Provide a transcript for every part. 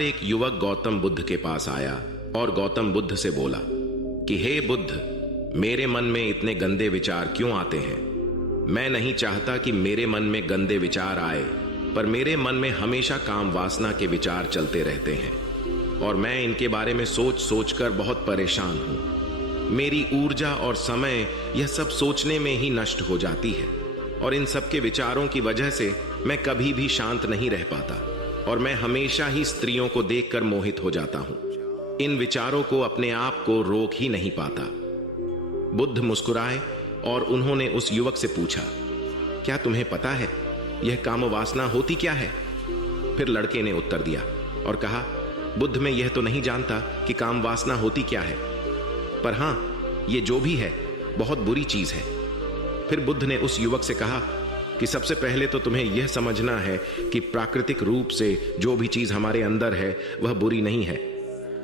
एक युवक गौतम बुद्ध के पास आया और गौतम बुद्ध से बोला कि हे बुद्ध, मेरे मन में इतने गंदे विचार क्यों आते हैं। मैं नहीं चाहता कि मेरे मन में गंदे विचार आए, पर मेरे मन में हमेशा काम वासना के विचार चलते रहते हैं और मैं इनके बारे में सोच सोचकर बहुत परेशान हूं। मेरी ऊर्जा और समय यह सब सोचने में ही नष्ट हो जाती है और इन सब के विचारों की वजह से मैं कभी भी शांत नहीं रह पाता और मैं हमेशा ही स्त्रियों को देखकर मोहित हो जाता हूं। इन विचारों को अपने आप को रोक ही नहीं पाता। बुद्ध मुस्कुराए और उन्होंने उस युवक से पूछा, क्या तुम्हें पता है यह काम वासना होती क्या है? फिर लड़के ने उत्तर दिया और कहा, बुद्ध, मैं यह तो नहीं जानता कि काम वासना होती क्या है, पर हां, यह जो भी है बहुत बुरी चीज है। फिर बुद्ध ने उस युवक से कहा कि सबसे पहले तो तुम्हें यह समझना है कि प्राकृतिक रूप से जो भी चीज हमारे अंदर है वह बुरी नहीं है।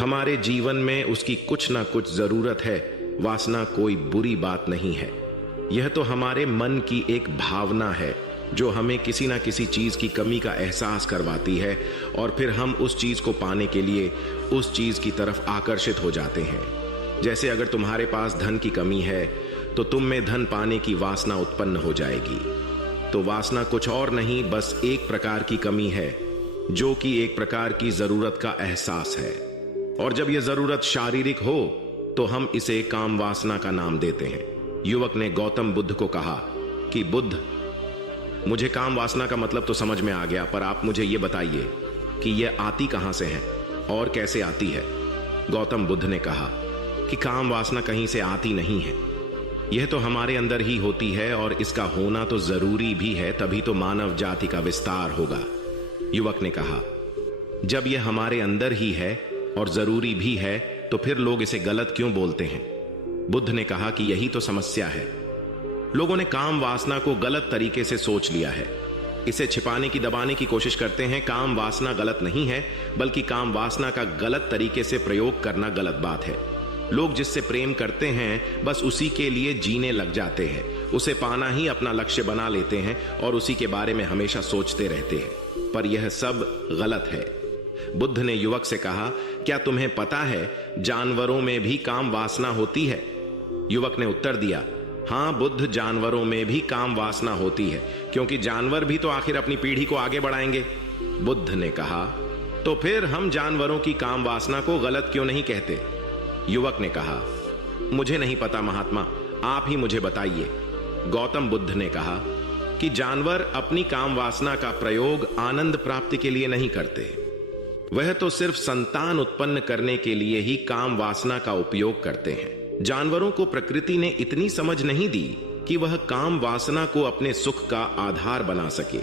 हमारे जीवन में उसकी कुछ ना कुछ जरूरत है। वासना कोई बुरी बात नहीं है। यह तो हमारे मन की एक भावना है जो हमें किसी ना किसी चीज की कमी का एहसास करवाती है और फिर हम उस चीज को पाने के लिए उस चीज की तरफ आकर्षित हो जाते हैं। जैसे अगर तुम्हारे पास धन की कमी है तो तुम में धन पाने की वासना उत्पन्न हो जाएगी। तो वासना कुछ और नहीं, बस एक प्रकार की कमी है जो कि एक प्रकार की जरूरत का एहसास है। और जब यह जरूरत शारीरिक हो तो हम इसे काम वासना का नाम देते हैं। युवक ने गौतम बुद्ध को कहा कि बुद्ध, मुझे काम वासना का मतलब तो समझ में आ गया, पर आप मुझे यह बताइए कि यह आती कहां से है और कैसे आती है। गौतम बुद्ध ने कहा कि काम वासना कहीं से आती नहीं है, यह तो हमारे अंदर ही होती है और इसका होना तो जरूरी भी है, तभी तो मानव जाति का विस्तार होगा। युवक ने कहा, जब यह हमारे अंदर ही है और जरूरी भी है तो फिर लोग इसे गलत क्यों बोलते हैं? बुद्ध ने कहा कि यही तो समस्या है। लोगों ने काम वासना को गलत तरीके से सोच लिया है। इसे छिपाने की, दबाने की कोशिश करते हैं। काम वासना गलत नहीं है, बल्कि काम वासना का गलत तरीके से प्रयोग करना गलत बात है। लोग जिससे प्रेम करते हैं बस उसी के लिए जीने लग जाते हैं, उसे पाना ही अपना लक्ष्य बना लेते हैं और उसी के बारे में हमेशा सोचते रहते हैं, पर यह सब गलत है। बुद्ध ने युवक से कहा, क्या तुम्हें पता है जानवरों में भी काम वासना होती है? युवक ने उत्तर दिया, हां बुद्ध, जानवरों में भी काम वासना होती है, क्योंकि जानवर भी तो आखिर अपनी पीढ़ी को आगे बढ़ाएंगे। बुद्ध ने कहा, तो फिर हम जानवरों की काम वासना को गलत क्यों नहीं कहते? युवक ने कहा, मुझे नहीं पता महात्मा, आप ही मुझे बताइए। गौतम बुद्ध ने कहा कि जानवर अपनी काम वासना का प्रयोग आनंद प्राप्ति के लिए नहीं करते, वह तो सिर्फ संतान उत्पन्न करने के लिए ही काम वासना का उपयोग करते हैं। जानवरों को प्रकृति ने इतनी समझ नहीं दी कि वह काम वासना को अपने सुख का आधार बना सके,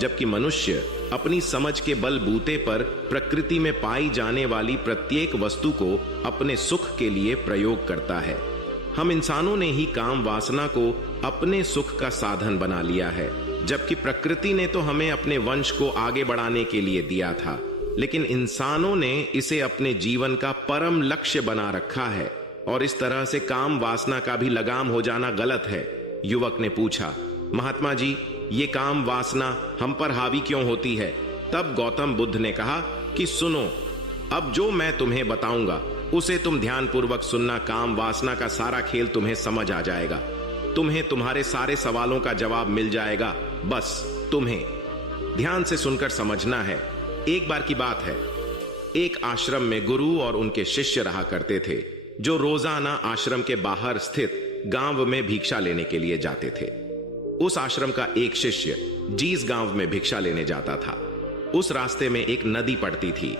जबकि मनुष्य अपनी समझ के बलबूते पर प्रकृति में पाई जाने वाली प्रत्येक वस्तु को अपने सुख के लिए प्रयोग करता है। हम इंसानों ने ही काम वासना को अपने सुख का साधन बना लिया है, जबकि प्रकृति ने तो हमें अपने वंश को आगे बढ़ाने के लिए दिया था, लेकिन इंसानों ने इसे अपने जीवन का परम लक्ष्य बना रखा है और इस तरह से काम वासना का भी लगाम हो जाना गलत है। युवक ने पूछा, महात्मा जी, ये काम वासना हम पर हावी क्यों होती है? तब गौतम बुद्ध ने कहा कि सुनो, अब जो मैं तुम्हें बताऊंगा उसे तुम ध्यानपूर्वक सुनना। काम वासना का सारा खेल तुम्हें समझ आ जाएगा, तुम्हें तुम्हारे सारे सवालों का जवाब मिल जाएगा। बस तुम्हें ध्यान से सुनकर समझना है। एक बार की बात है, एक आश्रम में गुरु और उनके शिष्य रहा करते थे, जो रोजाना आश्रम के बाहर स्थित गांव में भिक्षा लेने के लिए जाते थे। उस आश्रम का एक शिष्य जिस गांव में भिक्षा लेने जाता था, उस रास्ते में एक नदी पड़ती थी।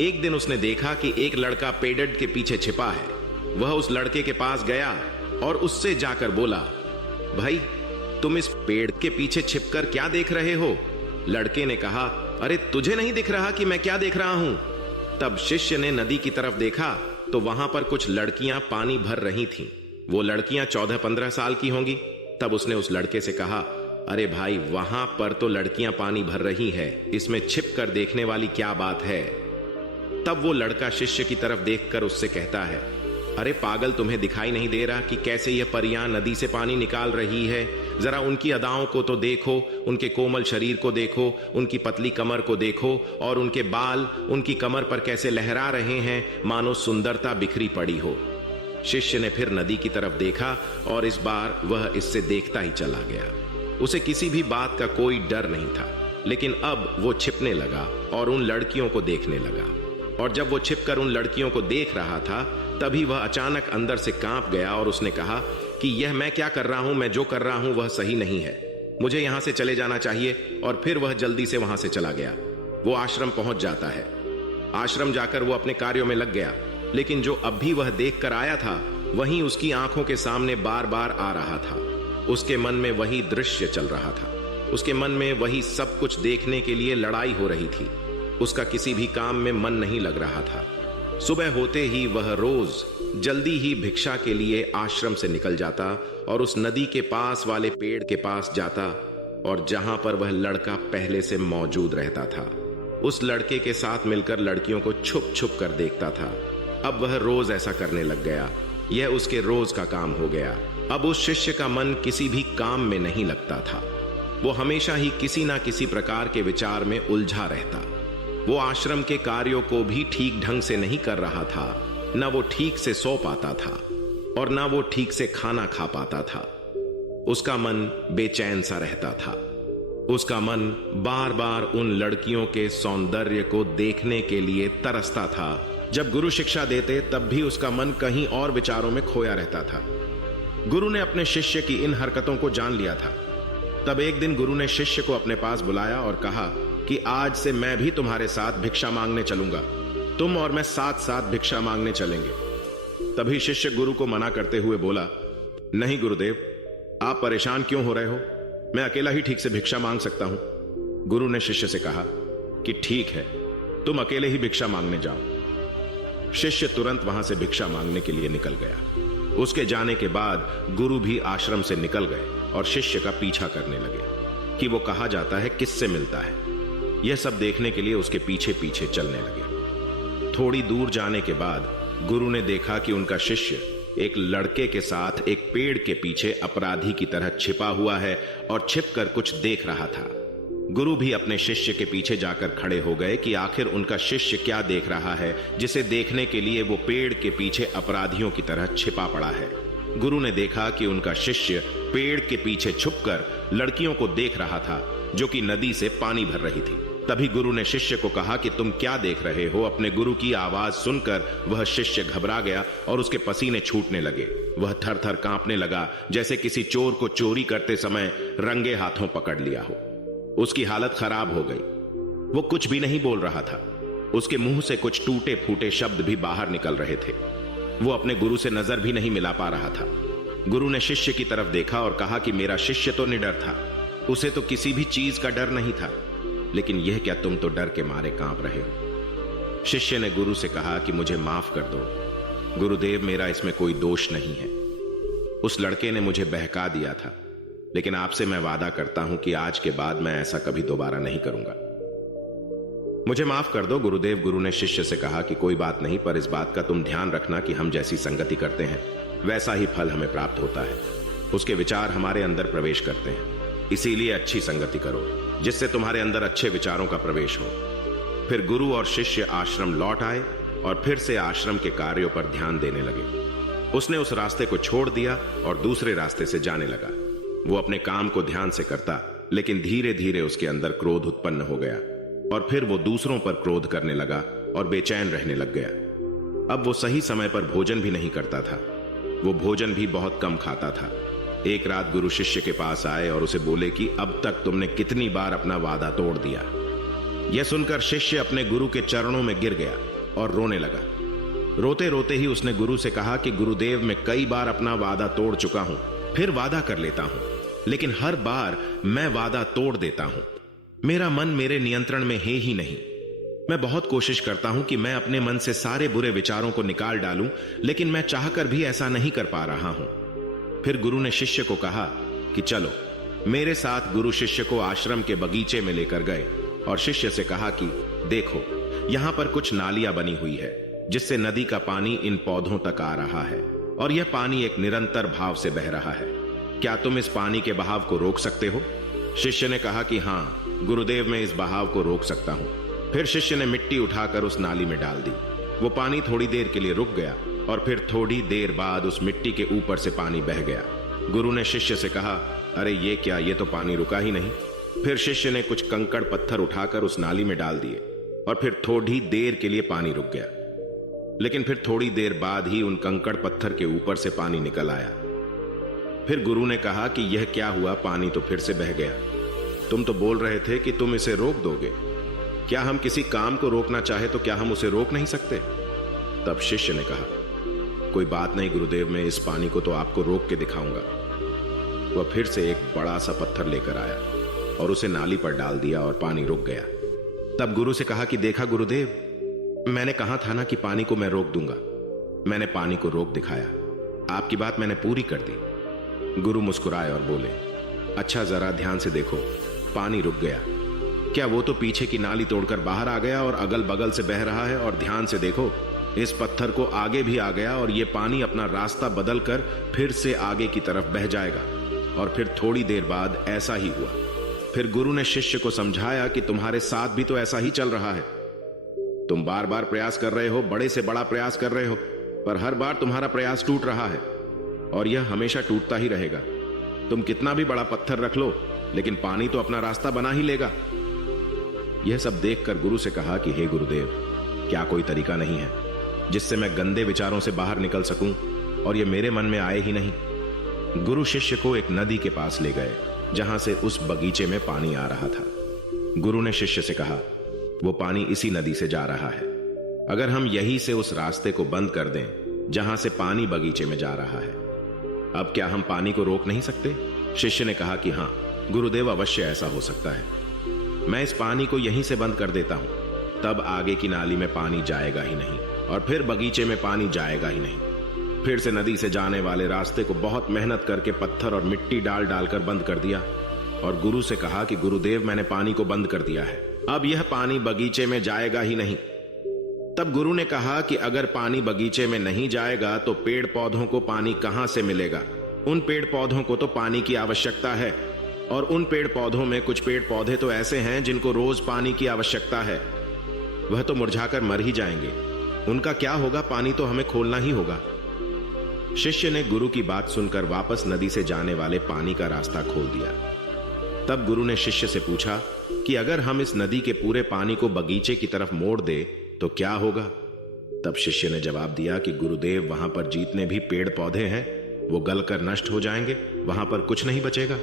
एक दिन उसने देखा कि एक लड़का पेड़ के पीछे छिपा है। वह उस लड़के के पास गया और उससे जाकर बोला, भाई, तुम इस पेड़ के पीछे छिपकर क्या देख रहे हो? लड़के ने कहा, अरे तुझे नहीं दिख रहा कि मैं क्या देख रहा हूं? तब शिष्य ने नदी की तरफ देखा तो वहां पर कुछ लड़कियां पानी भर रही थीं। वो लड़कियां 14-15 साल की होंगी। तब उसने उस लड़के से कहा, अरे भाई, वहां पर तो लड़कियां पानी भर रही है, इसमें छिप कर देखने वाली क्या बात है? तब वो लड़का शिष्य की तरफ देखकर उससे कहता है, अरे पागल, तुम्हें दिखाई नहीं दे रहा कि कैसे यह परियां नदी से पानी निकाल रही है? जरा उनकी अदाओं को तो देखो, उनके कोमल शरीर को देखो, उनकी पतली कमर को देखो, और उनके बाल उनकी कमर पर कैसे लहरा रहे हैं, मानो सुंदरता बिखरी पड़ी हो। शिष्य ने फिर नदी की तरफ देखा और इस बार वह इससे देखता ही चला गया। उसे किसी भी बात का कोई डर नहीं था, लेकिन अब वो छिपने लगा और उन लड़कियों को देखने लगा। और जब वो छिपकर उन लड़कियों को देख रहा था, तभी वह अचानक अंदर से कांप गया और उसने कहा कि यह मैं क्या कर रहा हूं, मैं जो कर रहा हूं वह सही नहीं है, मुझे यहां से चले जाना चाहिए। और फिर वह जल्दी से वहां से चला गया। वो आश्रम पहुंच जाता है। आश्रम जाकर वो अपने कार्यों में लग गया, लेकिन जो अब भी वह देख कर आया था वहीं उसकी आंखों के सामने बार बार आ रहा था। उसके मन में वही दृश्य चल रहा था। उसके मन में वही सब कुछ देखने के लिए लड़ाई हो रही थी। उसका किसी भी काम में मन नहीं लग रहा था। सुबह होते ही वह रोज जल्दी ही भिक्षा के लिए आश्रम से निकल जाता और उस नदी के पास वाले पेड़ के पास जाता, और जहां पर वह लड़का पहले से मौजूद रहता था, उस लड़के के साथ मिलकर लड़कियों को छुप छुप कर देखता था। अब वह रोज ऐसा करने लग गया। यह उसके रोज का काम हो गया। अब उस शिष्य का मन किसी भी काम में नहीं लगता था। वो हमेशा ही किसी ना किसी प्रकार के विचार में उलझा रहता। वो आश्रम के कार्यों को भी ठीक ढंग से नहीं कर रहा था। न वो ठीक से सो पाता था और न वो ठीक से खाना खा पाता था। उसका मन बेचैन सा रहता था। उसका मन बार बार उन लड़कियों के सौंदर्य को देखने के लिए तरसता था। जब गुरु शिक्षा देते तब भी उसका मन कहीं और विचारों में खोया रहता था। गुरु ने अपने शिष्य की इन हरकतों को जान लिया था। तब एक दिन गुरु ने शिष्य को अपने पास बुलाया और कहा कि आज से मैं भी तुम्हारे साथ भिक्षा मांगने चलूंगा। तुम और मैं साथ साथ भिक्षा मांगने चलेंगे। तभी शिष्य गुरु को मना करते हुए बोला, नहीं गुरुदेव, आप परेशान क्यों हो रहे हो? मैं अकेला ही ठीक से भिक्षा मांग सकता हूं। गुरु ने शिष्य से कहा कि ठीक है, तुम अकेले ही भिक्षा मांगने जाओ। शिष्य तुरंत वहां से भिक्षा मांगने के लिए निकल गया। उसके जाने के बाद गुरु भी आश्रम से निकल गए और शिष्य का पीछा करने लगे कि वो कहा जाता है, किससे मिलता है। यह सब देखने के लिए उसके पीछे पीछे चलने लगे। थोड़ी दूर जाने के बाद गुरु ने देखा कि उनका शिष्य एक लड़के के साथ एक पेड़ के पीछे अपराधी की तरह छिपा हुआ है और छिपकर कुछ देख रहा था। गुरु भी अपने शिष्य के पीछे जाकर खड़े हो गए कि आखिर उनका शिष्य क्या देख रहा है, जिसे देखने के लिए वो पेड़ के पीछे अपराधियों की तरह छिपा पड़ा है। गुरु ने देखा कि उनका शिष्य पेड़ के पीछे छुपकर लड़कियों को देख रहा था जो कि नदी से पानी भर रही थी। तभी गुरु ने शिष्य को कहा कि तुम क्या देख रहे हो? अपने गुरु की आवाज सुनकर वह शिष्य घबरा गया और उसके पसीने छूटने लगे। वह थर थर कांपने लगा, जैसे किसी चोर को चोरी करते समय रंगे हाथों पकड़ लिया हो। उसकी हालत खराब हो गई। वो कुछ भी नहीं बोल रहा था। उसके मुंह से कुछ टूटे फूटे शब्द भी बाहर निकल रहे थे। वो अपने गुरु से नजर भी नहीं मिला पा रहा था। गुरु ने शिष्य की तरफ देखा और कहा कि मेरा शिष्य तो निडर था, उसे तो किसी भी चीज का डर नहीं था, लेकिन यह क्या, तुम तो डर के मारे कांप रहे हो। शिष्य ने गुरु से कहा कि मुझे माफ कर दो गुरुदेव, मेरा इसमें कोई दोष नहीं है। उस लड़के ने मुझे बहका दिया था, लेकिन आपसे मैं वादा करता हूं कि आज के बाद मैं ऐसा कभी दोबारा नहीं करूंगा। मुझे माफ कर दो गुरुदेव। गुरु ने शिष्य से कहा कि कोई बात नहीं, पर इस बात का तुम ध्यान रखना कि हम जैसी संगति करते हैं वैसा ही फल हमें प्राप्त होता है। उसके विचार हमारे अंदर प्रवेश करते हैं, इसीलिए अच्छी संगति करो जिससे तुम्हारे अंदर अच्छे विचारों का प्रवेश हो। फिर गुरु और शिष्य आश्रम लौट आए और फिर से आश्रम के कार्यों पर ध्यान देने लगे। उसने उस रास्ते को छोड़ दिया और दूसरे रास्ते से जाने लगा। वो अपने काम को ध्यान से करता, लेकिन धीरे धीरे उसके अंदर क्रोध उत्पन्न हो गया और फिर वो दूसरों पर क्रोध करने लगा और बेचैन रहने लग गया। अब वो सही समय पर भोजन भी नहीं करता था। वो भोजन भी बहुत कम खाता था। एक रात गुरु शिष्य के पास आए और उसे बोले कि अब तक तुमने कितनी बार अपना वादा तोड़ दिया। यह सुनकर शिष्य अपने गुरु के चरणों में गिर गया और रोने लगा। रोते रोते ही उसने गुरु से कहा कि गुरुदेव, मैं कई बार अपना वादा तोड़ चुका हूं, फिर वादा कर लेता हूं, लेकिन हर बार मैं वादा तोड़ देता हूं। मेरा मन मेरे नियंत्रण में है ही नहीं। मैं बहुत कोशिश करता हूं कि मैं अपने मन से सारे बुरे विचारों को निकाल डालूं, लेकिन मैं चाहकर भी ऐसा नहीं कर पा रहा हूं। फिर गुरु ने शिष्य को कहा कि चलो मेरे साथ। गुरु शिष्य को आश्रम के बगीचे में लेकर गए और शिष्य से कहा कि देखो, यहां पर कुछ नालियां बनी हुई है जिससे नदी का पानी इन पौधों तक आ रहा है और यह पानी एक निरंतर भाव से बह रहा है। क्या तुम इस पानी के बहाव को रोक सकते हो? शिष्य ने कहा कि हाँ गुरुदेव, मैं इस बहाव को रोक सकता हूं। फिर शिष्य ने मिट्टी उठाकर उस नाली में डाल दी। वो पानी थोड़ी देर के लिए रुक गया और फिर थोड़ी देर बाद उस मिट्टी के ऊपर से पानी बह गया। गुरु ने शिष्य से कहा, अरे ये क्या, ये तो पानी रुका ही नहीं। फिर शिष्य ने कुछ कंकड़ पत्थर उठाकर उस नाली में डाल दिए और फिर थोड़ी देर के लिए पानी रुक गया। लेकिन फिर थोड़ी देर बाद ही उन कंकड़ पत्थर के ऊपर से पानी निकल आया। फिर गुरु ने कहा कि यह क्या हुआ, पानी तो फिर से बह गया। तुम तो बोल रहे थे कि तुम इसे रोक दोगे। क्या हम किसी काम को रोकना चाहे तो क्या हम उसे रोक नहीं सकते? तब शिष्य ने कहा, कोई बात नहीं गुरुदेव, मैं इस पानी को तो आपको रोक के दिखाऊंगा। वह फिर से एक बड़ा सा पत्थर लेकर आया और उसे नाली पर डाल दिया और पानी रुक गया। तब गुरु से कहा कि देखा गुरुदेव, मैंने कहा था ना कि पानी को मैं रोक दूंगा। मैंने पानी को रोक दिखाया। आपकी बात मैंने पूरी कर दी। गुरु मुस्कुराए और बोले, अच्छा जरा ध्यान से देखो, पानी रुक गया। क्या वो तो पीछे की नाली तोड़कर बाहर आ गया और अगल बगल से बह रहा है, और ध्यान से देखो इस पत्थर को आगे भी आ गया और ये पानी अपना रास्ता बदलकर फिर से आगे की तरफ बह जाएगा। और फिर थोड़ी देर बाद ऐसा ही हुआ। फिर गुरु ने शिष्य को समझाया कि तुम्हारे साथ भी तो ऐसा ही चल रहा है। तुम बार बार प्रयास कर रहे हो, बड़े से बड़ा प्रयास कर रहे हो, पर हर बार तुम्हारा प्रयास टूट रहा है और यह हमेशा टूटता ही रहेगा। तुम कितना भी बड़ा पत्थर रख लो, लेकिन पानी तो अपना रास्ता बना ही लेगा। यह सब देखकर गुरु से कहा कि हे गुरुदेव, क्या कोई तरीका नहीं है जिससे मैं गंदे विचारों से बाहर निकल सकूं और यह मेरे मन में आए ही नहीं? गुरु शिष्य को एक नदी के पास ले गए जहां से उस बगीचे में पानी आ रहा था। गुरु ने शिष्य से कहा, वो पानी इसी नदी से जा रहा है। अगर हम यहीं से उस रास्ते को बंद कर दें जहां से पानी बगीचे में जा रहा है, अब क्या हम पानी को रोक नहीं सकते? शिष्य ने कहा कि हां गुरुदेव, अवश्य ऐसा हो सकता है। मैं इस पानी को यहीं से बंद कर देता हूं, तब आगे की नाली में पानी जाएगा ही नहीं और फिर बगीचे में पानी जाएगा ही नहीं। फिर से नदी से जाने वाले रास्ते को बहुत मेहनत करके पत्थर और मिट्टी डाल डालकर बंद कर दिया और गुरु से कहा कि गुरुदेव, मैंने पानी को बंद कर दिया है, अब यह पानी बगीचे में जाएगा ही नहीं। तब गुरु ने कहा कि अगर पानी बगीचे में नहीं जाएगा तो पेड़ पौधों को पानी कहां से मिलेगा? उन पेड़ पौधों को तो पानी की आवश्यकता है, और उन पेड़ पौधों में कुछ पेड़ पौधे तो ऐसे हैं जिनको रोज पानी की आवश्यकता है। वह तो मुरझाकर मर ही जाएंगे, उनका क्या होगा? पानी तो हमें खोलना ही होगा। शिष्य ने गुरु की बात सुनकर वापस नदी से जाने वाले पानी का रास्ता खोल दिया। तब गुरु ने शिष्य से पूछा कि अगर हम इस नदी के पूरे पानी को बगीचे की तरफ मोड़ दे तो क्या होगा? तब शिष्य ने जवाब दिया कि गुरुदेव, वहां पर जितने भी पेड़ पौधे हैं वो गलकर नष्ट हो जाएंगे, वहां पर कुछ नहीं बचेगा।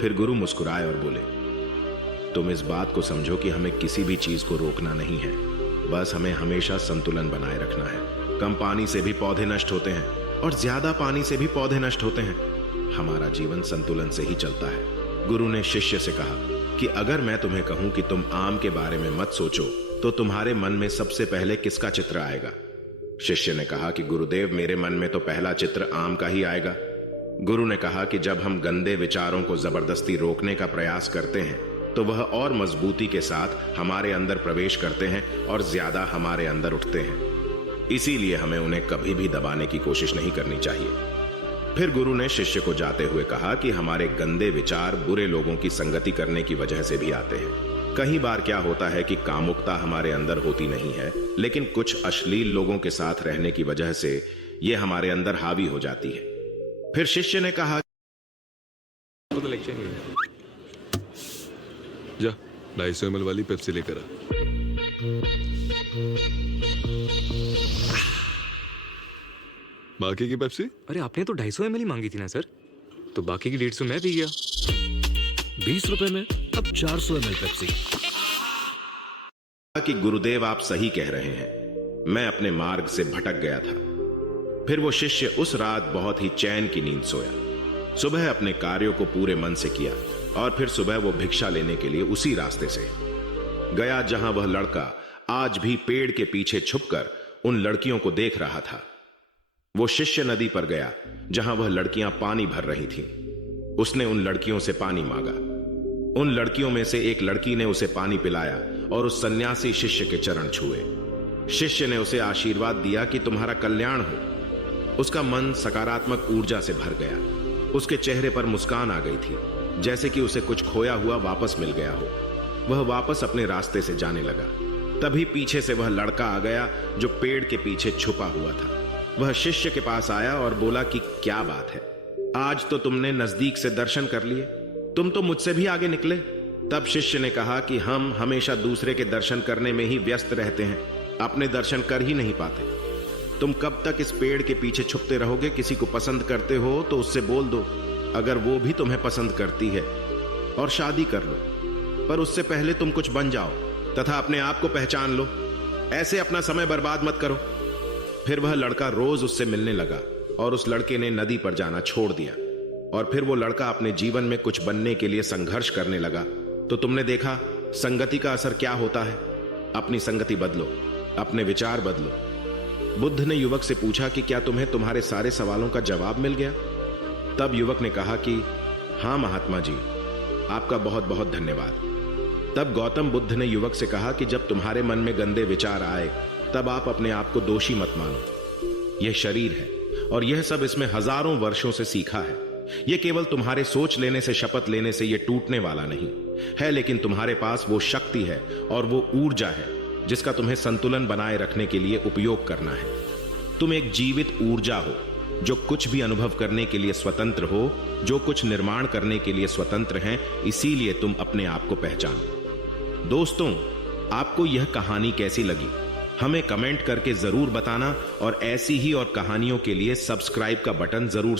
फिर गुरु मुस्कुराए और बोले, तुम इस बात को समझो कि हमें किसी भी चीज को रोकना नहीं है, बस हमें हमेशा संतुलन बनाए रखना है। कम पानी से भी पौधे नष्ट होते हैं और ज्यादा पानी से भी पौधे नष्ट होते हैं। हमारा जीवन संतुलन से ही चलता है। गुरु ने शिष्य से कहा कि अगर मैं तुम्हें कहूं कि तुम आम के बारे में मत सोचो तो तुम्हारे मन में सबसे पहले किसका चित्र आएगा? शिष्य ने कहा कि गुरुदेव, मेरे मन में तो पहला चित्र आम का ही आएगा। गुरु ने कहा कि जब हम गंदे विचारों को जबरदस्ती रोकने का प्रयास करते हैं तो वह और मजबूती के साथ हमारे अंदर प्रवेश करते हैं और ज्यादा हमारे अंदर उठते हैं। इसीलिए हमें उन्हें कभी भी दबाने की कोशिश नहीं करनी चाहिए। फिर गुरु ने शिष्य को जाते हुए कहा कि हमारे गंदे विचार बुरे लोगों की संगति करने की वजह से भी आते हैं। कई बार क्या होता है कि कामुकता हमारे अंदर होती नहीं है, लेकिन कुछ अश्लील लोगों के साथ रहने की वजह से यह हमारे अंदर हावी हो जाती है। फिर शिष्य ने कहा, जा 250 ml वाली पेप्सी लेकर आ। बाकी की पेप्सी? अरे आपने तो 250 ml ही मांगी थी ना सर, तो बाकी की 150 मैं पी गया। 20 रुपए में अब 400 ml पेप्सी। कि गुरुदेव, आप सही कह रहे हैं, मैं अपने मार्ग से भटक गया था। फिर वो शिष्य उस रात बहुत ही चैन की नींद सोया। सुबह अपने कार्यों को पूरे मन से किया और फिर सुबह वो भिक्षा लेने के लिए उसी रास्ते से गया जहां वह लड़का आज भी पेड़ के पीछे छुपकर उन लड़कियों को देख रहा था। वो शिष्य नदी पर गया जहां वह लड़कियां पानी भर रही थीं। उसने उन लड़कियों से पानी मांगा। उन लड़कियों में से एक लड़की ने उसे पानी पिलाया और उस सन्यासी शिष्य के चरण छुए। शिष्य ने उसे आशीर्वाद दिया कि तुम्हारा कल्याण हो। उसका मन सकारात्मक ऊर्जा से भर गया। उसके चेहरे पर मुस्कान आ गई थी, जैसे कि उसे कुछ खोया हुआ वापस मिल गया हो। वह वापस अपने रास्ते से जाने लगा। तभी पीछे से वह लड़का आ गया जो पेड़ के पीछे छुपा हुआ था। वह शिष्य के पास आया और बोला कि क्या बात है, आज तो तुमने नजदीक से दर्शन कर लिए, तुम तो मुझसे भी आगे निकले। तब शिष्य ने कहा कि हम हमेशा दूसरे के दर्शन करने में ही व्यस्त रहते हैं, अपने दर्शन कर ही नहीं पाते। तुम कब तक इस पेड़ के पीछे छुपते रहोगे? किसी को पसंद करते हो तो उससे बोल दो, अगर वो भी तुम्हें पसंद करती है, और शादी कर लो। पर उससे पहले तुम कुछ बन जाओ तथा अपने आप को पहचान लो। ऐसे अपना समय बर्बाद मत करो। फिर वह लड़का रोज उससे मिलने लगा और उस लड़के ने नदी पर जाना छोड़ दिया। और फिर वो लड़का अपने जीवन में कुछ बनने के लिए संघर्ष करने लगा। तो तुमने देखा संगति का असर क्या होता है। अपनी संगति बदलो, अपने विचार बदलो। बुद्ध ने युवक से पूछा कि क्या तुम्हें तुम्हारे सारे सवालों का जवाब मिल गया? तब युवक ने कहा कि हां महात्मा जी, आपका बहुत बहुत धन्यवाद। तब गौतम बुद्ध ने युवक से कहा कि जब तुम्हारे मन में गंदे विचार आए तब आप अपने आप को दोषी मत मानो। यह शरीर है और यह सब इसमें हजारों वर्षों से सीखा है। यह केवल तुम्हारे सोच लेने से, शपथ लेने से यह टूटने वाला नहीं है, लेकिन तुम्हारे पास वो शक्ति है और वो ऊर्जा है जिसका तुम्हें संतुलन बनाए रखने के लिए उपयोग करना है। तुम एक जीवित ऊर्जा हो जो कुछ भी अनुभव करने के लिए स्वतंत्र हो, जो कुछ निर्माण करने के लिए स्वतंत्र हैं। इसीलिए तुम अपने आप को पहचानो। दोस्तों, आपको यह कहानी कैसी लगी हमें कमेंट करके जरूर बताना, और ऐसी ही और कहानियों के लिए सब्सक्राइब का बटन जरूर